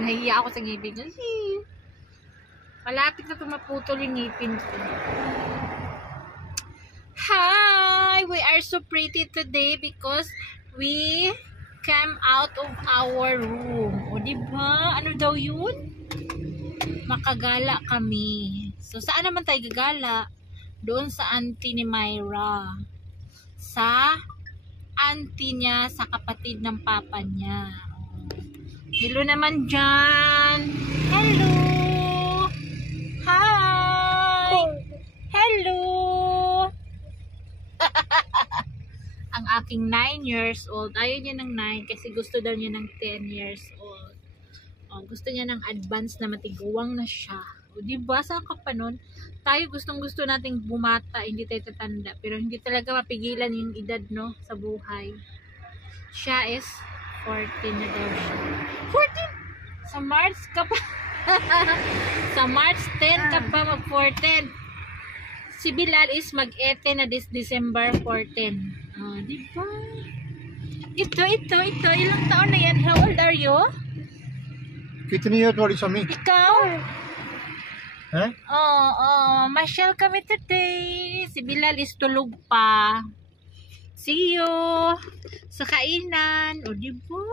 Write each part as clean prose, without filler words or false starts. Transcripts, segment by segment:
nahihiya ako sa ngipin ko. Malapit na tumaputol yung ngipin ko. Hi! We are so pretty today because we came out of our room. O diba? Ano daw yun? Makagala kami. So saan naman tayo gagala? Doon sa auntie ni Myra. Sa auntie niya, sa kapatid ng papa niya. Hello naman dyan. Hello. Hi. Hello. Ang aking 9 years old. Ayaw niya ng 9 kasi gusto daw niya ng 10 years old. Gusto niya ng advance na matiguwang na siya. O diba? Saan ka pa nun? Tayo gustong-gusto nating bumata, hindi tayo tatanda. Pero hindi talaga mapigilan yung edad, no? Sa buhay. Siya is 14 na daw siya. 14? Sa March ka pa. Sa March 10 ka pa mag-14. Si Bilal is mag-18 na December 14. Diba? Ito. Ilang taon na yan? How old are you? कितनी है थोड़ी समी Ikaw? हैं Masyal kami today. Si Bilal is tulog pa. See you sa kainan. O diba?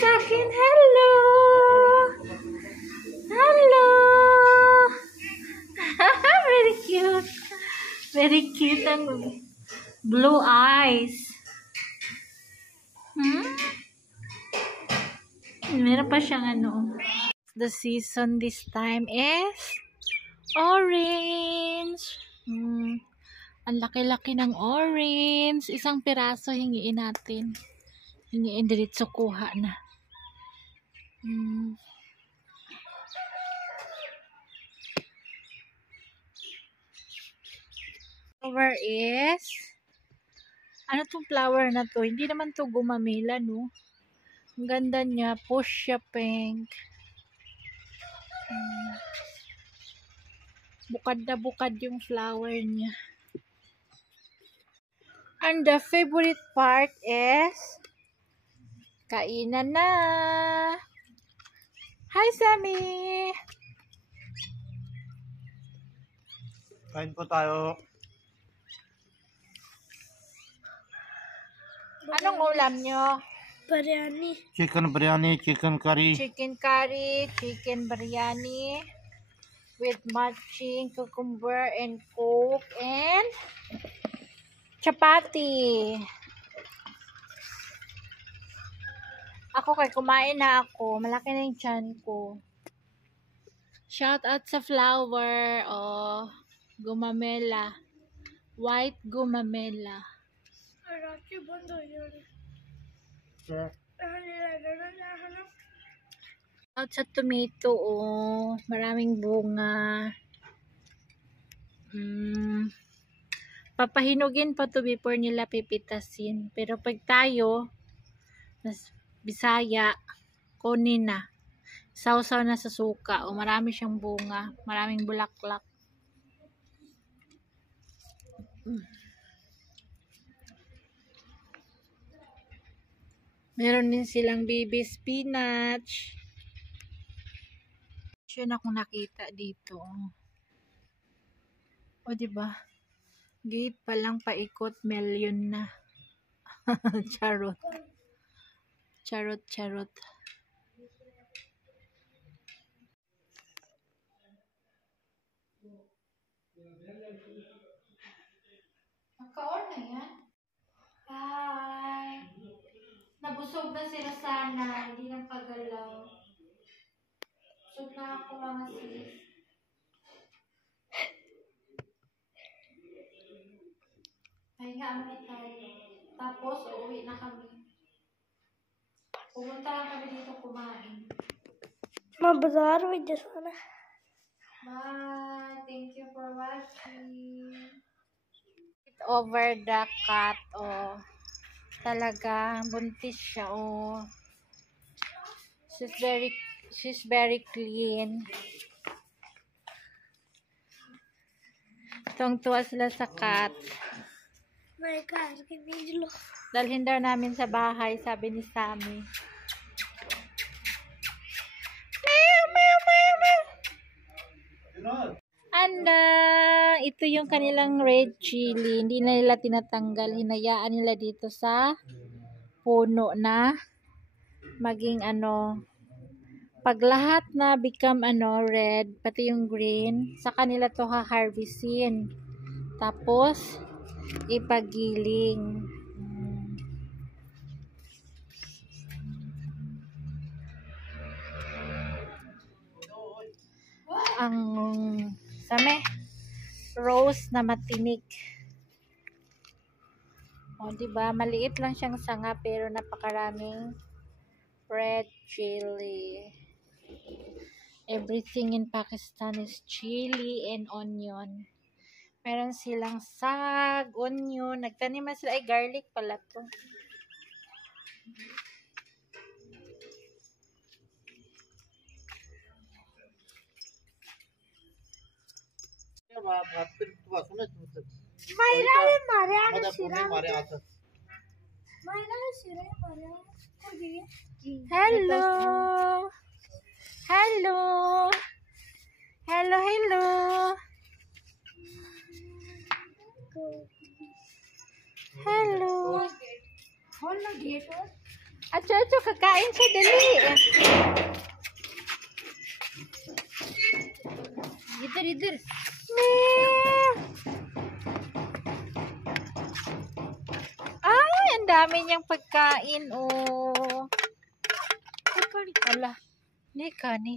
sa akin. Hello! Hello! Very cute. Very cute ang blue eyes. Meron pa siyang ano. The season this time is orange. Ang laki-laki ng orange. Isang piraso hingiin natin. Hingiin diretso kuha na. Flower is ano tong flower na to? Hindi naman to gumamela, no? Ang ganda niya. Fuchsia pink. Bukad na bukad yung flower niya. And the favorite part is kainan na. Hi, Sammy! Kain po tayo. Anong ulam nyo? Biryani. Chicken biryani, chicken curry. Chicken curry, chicken biryani with matching cucumber and coke and chapati. Ako kay kumain na ako. Malaki na yung tiyan ko. Shout out sa flower. Oh, gumamela. White gumamela. Out sa tomato, oh. Maraming bunga. Papahinugin pa to before nila pipitasin. Pero pag tayo, Bisaya, kunin na. Sausaw na sa suka. O marami siyang bunga. Maraming bulaklak. Meron din silang baby spinach. Yun akong nakita dito. O diba? Gate pa lang paikot, million na. Charot. Charot, charot. Nakaon na yan? Hi! Nabusog na sila sana. Hindi nang pagalaw. Busog na ako mga sis. Pahinga muna tayo. Tapos, uuwi na kami. Pumunta lang kami dito kumain. Bazaar with this one. Bye! Thank you for watching. Over the cat, oh. Talaga, buntis siya, oh. She's very clean. Tuwang-tuwa sila sa cat. My God, can Dalhin daw namin sa bahay, sabi ni Sammy. Meow, meow, meow, meow. And ito yung kanilang red chili. Hindi na nila tinatanggal. Hinayaan nila dito sa puno na maging ano, pag lahat na become ano, red, pati yung green, sa kanila to ha-harvestin. Tapos, ipagiling. Ang same rose na matinik. O, diba? Maliit lang siyang sanga pero napakaraming red chili. Everything in Pakistan is chili and onion. Meron silang sag, onion. Nagtaniman sila. Ay, garlic pala to. Hello. Hello. Hello, hello. Hello. Acho, kakain siya, dali. इधर Ay, ang dami niyang pagkain, oh. Ala, ni kani.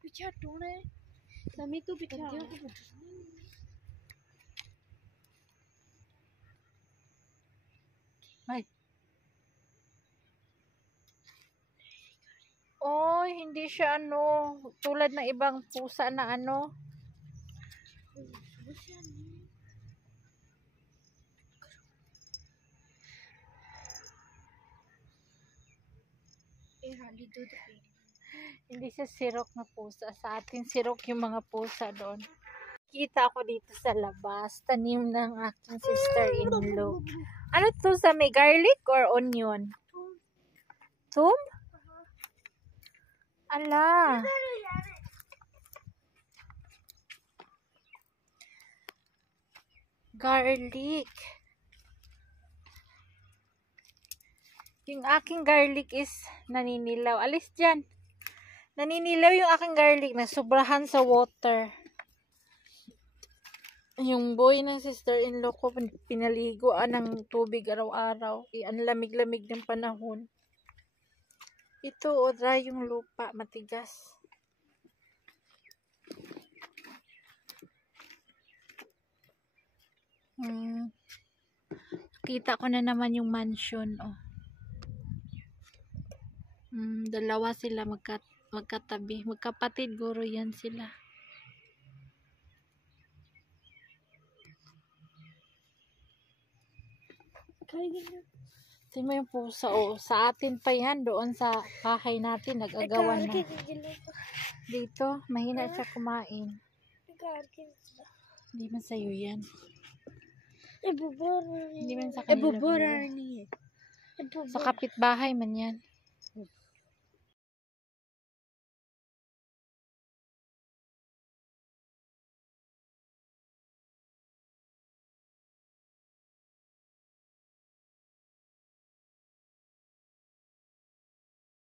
पीछे टूने समी तू पीछे Ay. Oh, hindi siya ano, tulad ng ibang pusa na ano. Hindi siya sirok na pusa. Sa atin, sirok yung mga pusa doon. Kita ako dito sa labas. Tanim ng aking sister-in-law. Ano to sa may garlic or onion? Tum? Ala. Garlic. Yung aking garlic is naninilaw. Alis dyan. Naninilaw yung aking garlic na sobrahan sa water. Yung boy ng sister-in-law ko, pinaliguan ng tubig araw-araw. Ang lamig-lamig ng panahon. Ito, o dry yung lupa, matigas. Kita ko na naman yung mansion, oh. Dalawa sila magkatabi. Magkapatid, guro yan sila. Tingnan mo yung pusa, oh. Sa atin pa yan, doon sa kahay natin, nag-agawan na. Dito, mahina siya kumain. Hindi man sa'yo yan. Hindi man sa kanila. Sa kapitbahay man yan.